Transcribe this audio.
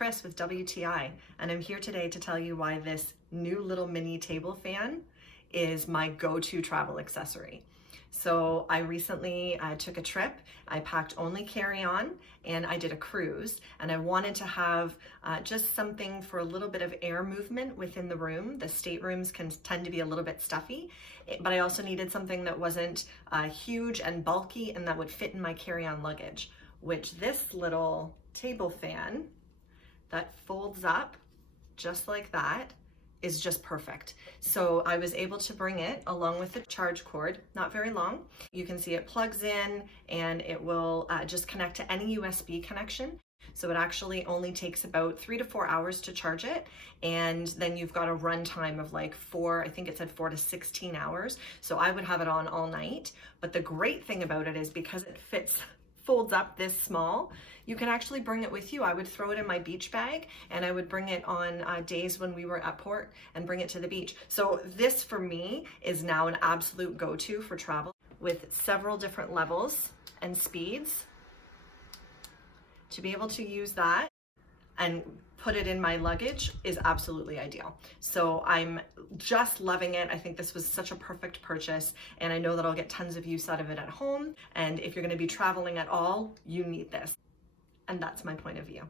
Chris with WTI, and I'm here today to tell you why this new little mini table fan is my go-to travel accessory. So I recently took a trip. I packed only carry-on and I did a cruise, and I wanted to have just something for a little bit of air movement within the room. The staterooms can tend to be a little bit stuffy, but I also needed something that wasn't huge and bulky and that would fit in my carry-on luggage, which this little table fan that folds up just like that is just perfect. So I was able to bring it along with the charge cord, not very long. You can see it plugs in and it will just connect to any USB connection. So it actually only takes about 3 to 4 hours to charge it. And then you've got a run time of like 4 to 16 hours. So I would have it on all night. But the great thing about it is because it folds up this small, you can actually bring it with you. I would throw it in my beach bag and I would bring it on days when we were at port and bring it to the beach. So this for me is now an absolute go-to for travel, with several different levels and speeds. To be able to use that and put it in my luggage is absolutely ideal. So I'm just loving it. I think this was such a perfect purchase, and I know that I'll get tons of use out of it at home. And if you're going to be traveling at all, you need this. And that's my point of view.